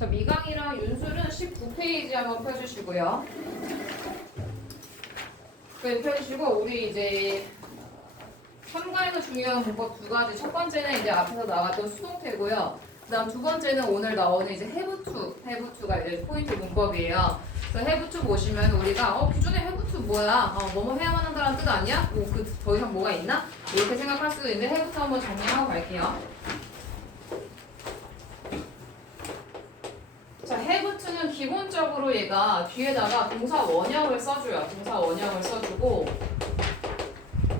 자, 미강이랑 윤술은 19페이지 한번 펴주시고요. 펴주시고 우리 이제 참가에서 중요한 문법 두 가지. 첫 번째는 이제 앞에서 나왔던 수동태고요. 그다음 두 번째는 오늘 나오는 이제 have to가 이제 포인트 문법이에요. 그래서 have to 보시면 우리가 기존에 have to 뭐야? 뭐뭐 해야만 한다는 뜻 아니야? 뭐 그 더 이상 뭐가 있나? 이렇게 생각할 수도 있는데 have to 한번 정리하고 갈게요. 자, have to는 기본적으로 얘가 뒤에다가 동사 원형을 써줘요. 동사 원형을 써주고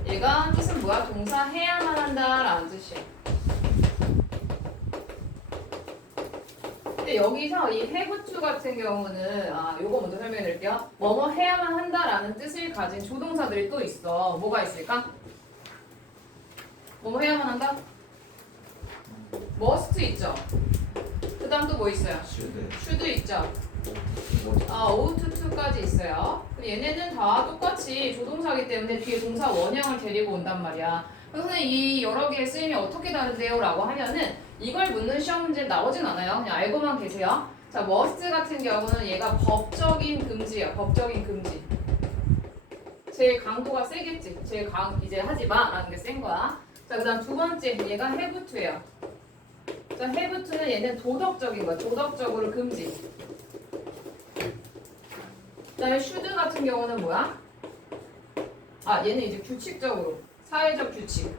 얘가 뜻은 뭐야? 동사 해야만 한다라는 뜻이에요. 근데 여기서 이 have to 같은 경우는 요거 먼저 설명해 드릴게요. 뭐뭐 해야만 한다라는 뜻을 가진 조동사들이 또 있어. 뭐가 있을까? 뭐뭐 해야만 한다? must 있죠. 그 다음 또 뭐 있어요? should 있죠. ought to까지 있어요. 얘네는 다 똑같이 조동사이기 때문에 뒤에 동사 원형을 데리고 온단 말이야. 그래서 선생님 이 여러 개의 쓰임이 어떻게 다른데요? 라고 하면은 이걸 묻는 시험 문제 나오진 않아요. 그냥 알고만 계세요. 자, must 같은 경우는 얘가 법적인 금지예요. 법적인 금지. 제일 강도가 세겠지. 제일 이제 하지 마 라는 게 센 거야. 자, 그 다음 두 번째 얘가 have to예요. 자, have to는 얘는 도덕적인 거야. 도덕적으로 금지. 그 다음에 should 같은 경우는 뭐야? 얘는 이제 규칙적으로 사회적 규칙.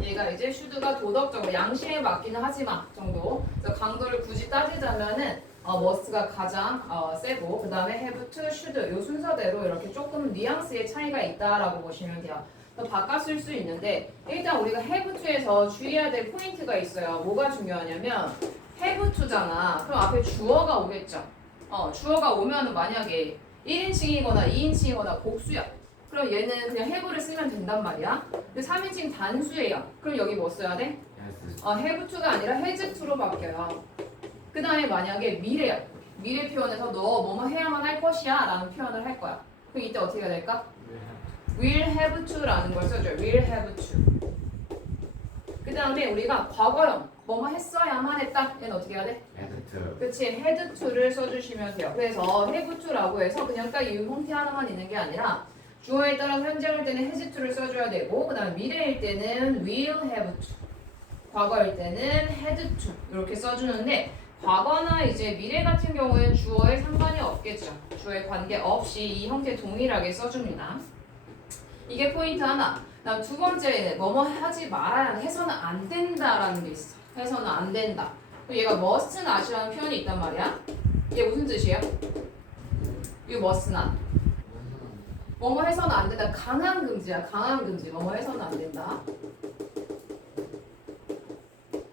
얘가 이제 should가 도덕적으로 양심에 맡기는 하지마 정도. 그래서 강도를 굳이 따지자면은 must가 가장 세고 그 다음에 have to, should 요 순서대로 이렇게 조금 뉘앙스의 차이가 있다라고 보시면 돼요. 더 바꿨을 수 있는데 일단 우리가 have to에서 주의해야 될 포인트가 있어요. 뭐가 중요하냐면 have to잖아. 그럼 앞에 주어가 오겠죠. 주어가 오면은 만약에 1인칭이거나 2인칭이거나 복수야. 그럼 얘는 그냥 have를 쓰면 된단 말이야. 근데 3인칭 단수예요. 그럼 여기 뭐 써야 돼? have to가 아니라 has to로 바뀌어요. 그 다음에 만약에 미래야. 미래 표현에서 너 뭐뭐 해야만 할 것이야 라는 표현을 할 거야. 그럼 이때 어떻게 해야 될까? will have to 라는 걸 써줘요. will have to. 그 다음에 우리가 과거형 뭐뭐 했어야만 했다. 얘는 어떻게 해야 돼? 그치, had to를 써주시면 돼요. 그래서 have to라고 해서 그냥 딱 이 형태 하나만 있는 게 아니라 주어에 따라서 현재일 때는 has to를 써줘야 되고 그 다음에 미래일 때는 will have to, 과거일 때는 had to 이렇게 써주는데 과거나 이제 미래 같은 경우에는 주어에 상관이 없겠죠. 주어에 관계없이 이 형태 동일하게 써줍니다. 이게 포인트 하나. 그다음 두 번째는 뭐뭐 하지 말아야 해서는 안 된다라는 게 있어. 해서는 안 된다. 얘가 must not이라는 표현이 있단 말이야. 이게 무슨 뜻이야? You must not. 뭐뭐 해서는 안 된다. 강한 금지야. 강한 금지. 뭐뭐 해서는 안 된다.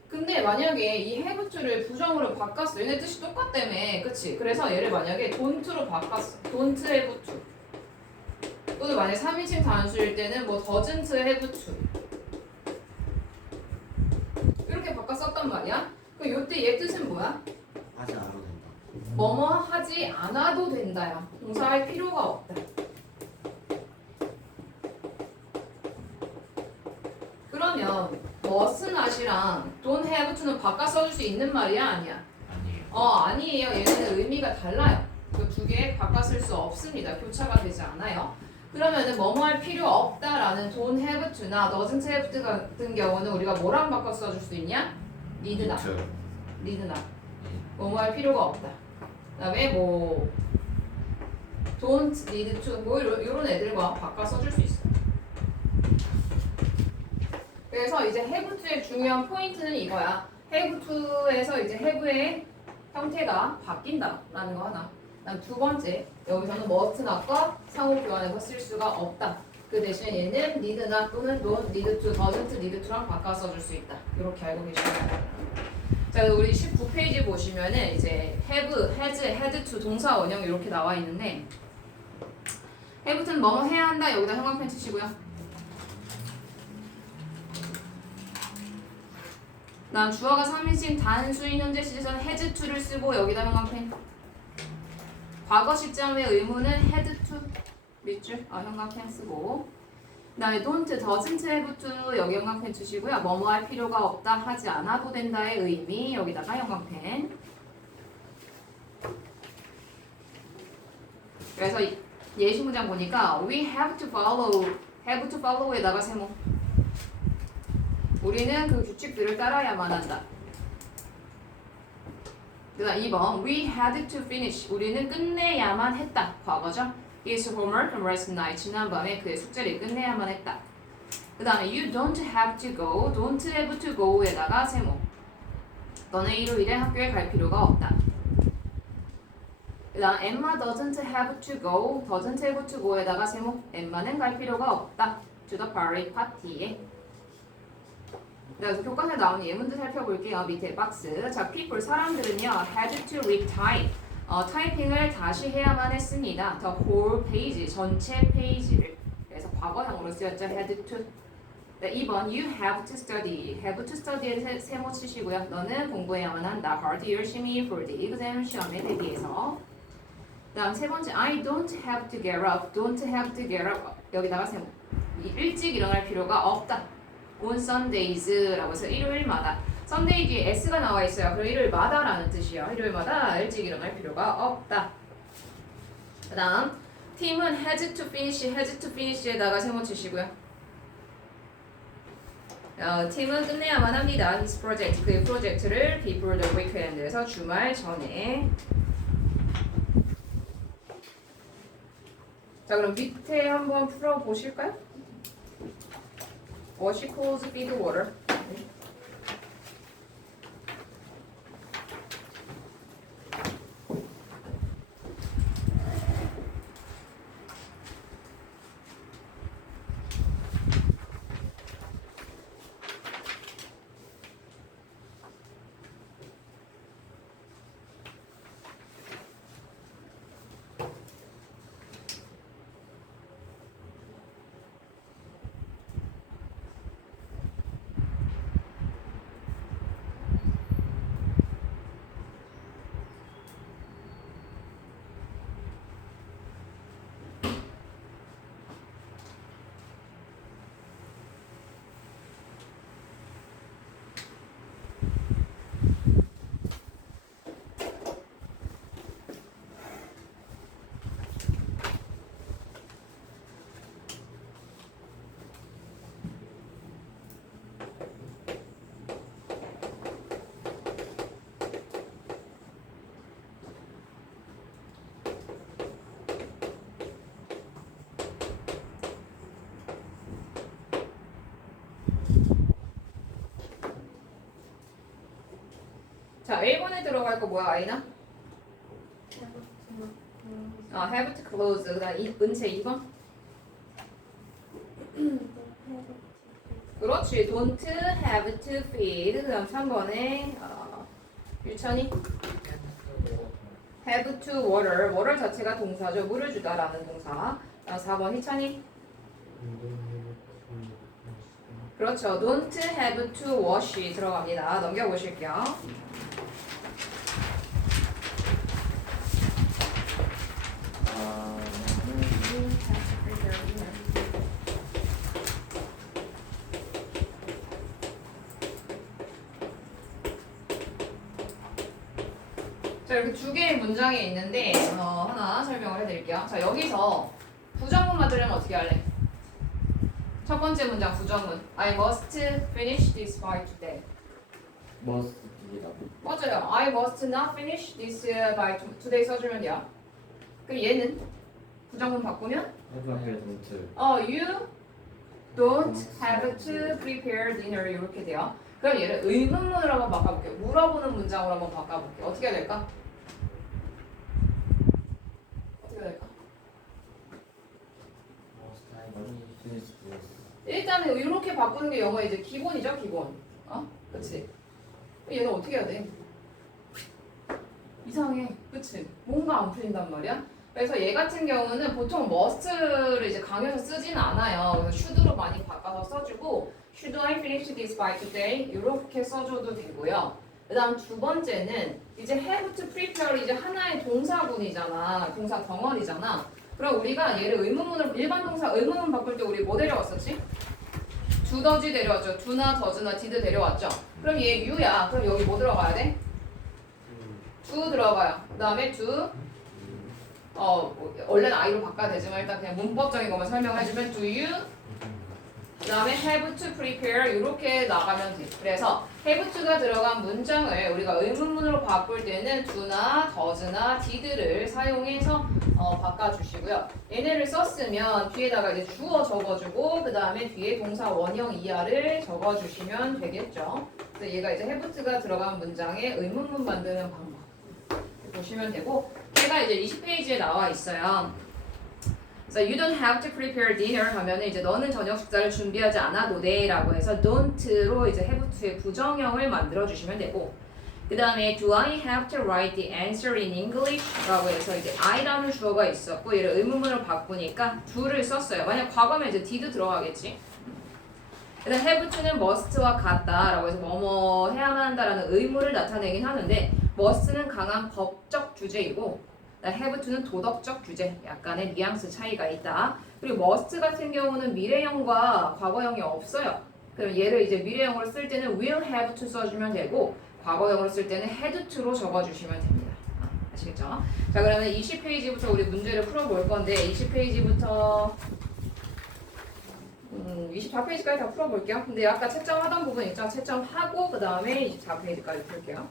근데 만약에 이 have to를 부정으로 바꿨어. 얘네 뜻이 똑같다며. 그치? 그래서 얘를 만약에 don't로 바꿨어. don't have to. 또는 만약에 3인칭 단수일 때는 뭐 doesn't have to. 이렇게 바꿔 썼단 말이야. 그럼 이때 얘 뜻은 뭐야? 하지 않아도 된다. 뭐뭐 하지 않아도 된다야. 동사할 필요가 없다. 그러면 must not이랑 don't have to는 바꿔 써줄 수 있는 말이야? 아니야? 아니에요. 아니에요. 얘네는 의미가 달라요. 그 두 개 바꿔 쓸 수 없습니다. 교차가 되지 않아요. 그러면은 뭐뭐 할 필요 없다라는 don't have to나 doesn't have to 같은 경우는 우리가 뭐랑 바꿔 써줄 수 있냐? need not. need not. 뭐뭐 할 필요가 없다. 그다음에 뭐 don't need to 뭐 이런 애들과 바꿔 써줄 수 있어요. 그래서 이제 have to의 중요한 포인트는 이거야. have to에서 이제 have의 형태가 바뀐다라는 거 하나. 그다음 두 번째, 여기서는 must not과 상호 교환해서 쓸 수가 없다. 그 대신에 얘는 need not 또는 don't need to, doesn't need to랑 바꿔 써줄 수 있다. 이렇게 알고 계시면 돼요. 자, 우리 19페이지 보시면은 이제 have, has, had to 동사 원형 이렇게 나와 있는데 have to는 뭐뭐 해야 한다. 여기다 형광펜 치시고요. 난 주어가 3인칭 단수인 현재 시제에서는 has to를 쓰고 여기다 형광펜. 과거 시점의 의무는 had to 밑줄 형광펜 쓰고 그다음에 don't, doesn't have to 여기 형광펜 주시고요. 뭐뭐 할 필요가 없다, 하지 않아도 된다의 의미 여기다가 형광펜. 그래서 예시 문장 보니까 we have to follow에다가 세모. 우리는 그 규칙들을 따라야만 한다. 그다음 2번 we had to finish. 우리는 끝내야만 했다. 과거죠. His homework last night. 지난밤에 그의 숙제를 끝내야만 했다. 그 다음에 you don't have to go. don't have to go에다가 세모. 너는 일요일에 학교에 갈 필요가 없다. 그 다음 Emma doesn't have to go. doesn't have to go에다가 세모. Emma는 갈 필요가 없다. to the party, 파티에. 그래서 교과서에 나온 예문들 살펴볼게요. 밑에 박스. 자, people 사람들은요 had to retype. 타이핑을 다시 해야만 했습니다. The whole page 전체 페이지를. 그래서 과거형으로 쓰였죠. had to. 네, 2번 you have to study. have to study에 세모 치시고요. 너는 공부해야만 한다. hard 열심히 for the exam 시험에 대비해서. 그다음 세 번째 I don't have to get up. don't have to get up 여기다가 세모. 일찍 일어날 필요가 없다. on Sundays라고 해서 일요일마다. Sunday 뒤에 s가 나와 있어요. 그럼 일요일마다라는 뜻이에요. 일요일마다 일찍 일어날 필요가 없다. 그다음 팀은 has to finish에다가 세모 치시고요. 팀은 끝내야만 합니다. His project 그의 프로젝트를 before the weekend에서 주말 전에. 자, 그럼 밑에 한번 풀어 보실까요? Wash clothes, feed water. 자, 1번에 들어갈 거 뭐야, 아이나? have to close. 그다음 은채 2번. 그렇지. don't have to feed. 그다음 3번에 유천이 have to water. water 자체가 동사죠. 물을 주다라는 동사. 4번 희찬이. 그렇죠. don't have to wash 들어갑니다. 넘겨보실게요. 자, 이렇게 두 개의 문장이 있는데 하나 설명을 해드릴게요. 자, 여기서 부정문 만들려면 어떻게 할래? 첫 번째 문장 부정문 I must finish this by today. must 이다. 맞아요. I must not finish this by today 써주면 돼요. 그리고 얘는 부정문 바꾸면 have 앞에 don't. you don't have to prepare dinner 이렇게 돼요. 그럼 얘를 의문문으로 한번 바꿔볼게요. 물어보는 문장으로 한번 바꿔볼게요. 어떻게 해야 될까? 어떻게 해야 될까? must I finish this. 일단은 이렇게 바꾸는 게 영어의 이제 기본이죠, 기본. 그치? 얘는 어떻게 해야 돼? 이상해, 그치? 뭔가 안 풀린단 말이야. 그래서 얘 같은 경우는 보통 must를 이제 강요해서 쓰진 않아요. 그래서 should로 많이 바꿔서 써주고 should I finish this by today? 이렇게 써줘도 되고요. 그다음 두 번째는 이제 have to prepare 이제 하나의 동사군이잖아, 동사 덩어리잖아. 그럼 우리가 얘를 의문문으로 일반 동사 의문문 바꿀 때 우리 뭐 데려왔었지? do does 데려왔죠. do나 does나 did 데려왔죠. 그럼 얘 you야. 그럼 여기 뭐 들어가야 돼? do 들어가요. 그 다음에 do 원래는 I로 바꿔야 되지만 일단 그냥 문법적인 것만 설명해주면 do you 그 다음에 have to prepare 이렇게 나가면 돼. 그래서 have to가 들어간 문장을 우리가 의문문으로 바꿀 때는 do나 does나 did를 사용해서 바꿔주시고요. 얘네를 썼으면 뒤에다가 이제 주어 적어주고 그 다음에 뒤에 동사 원형 이하를 적어주시면 되겠죠. 그래서 얘가 이제 have to가 들어간 문장의 의문문 만드는 방법 보시면 되고 얘가 이제 20페이지에 나와 있어요. 그래서 you don't have to prepare dinner 하면은 이제 너는 저녁 식사를 준비하지 않아도 돼라고 해서 don't로 이제 have to의 부정형을 만들어 주시면 되고 그 다음에 do I have to write the answer in English라고 해서 이제 I라는 주어가 있었고 얘를 의문문으로 바꾸니까 do를 썼어요. 만약 과거면 이제 did 들어가겠지. 그다음 have to는 must와 같다라고 해서 뭐뭐 해야만 한다라는 의무를 나타내긴 하는데 must는 강한 법적 주제이고 have to는 도덕적 주제, 약간의 뉘앙스 차이가 있다. 그리고 must 같은 경우는 미래형과 과거형이 없어요. 그럼 얘를 이제 미래형으로 쓸 때는 will have to 써주면 되고 과거형으로 쓸 때는 had to로 적어주시면 됩니다. 아시겠죠? 자 그러면 20페이지부터 우리 문제를 풀어볼 건데 20페이지부터 24페이지까지 다 풀어볼게요. 근데 아까 채점하던 부분 있죠? 채점하고 그 다음에 24페이지까지 풀게요.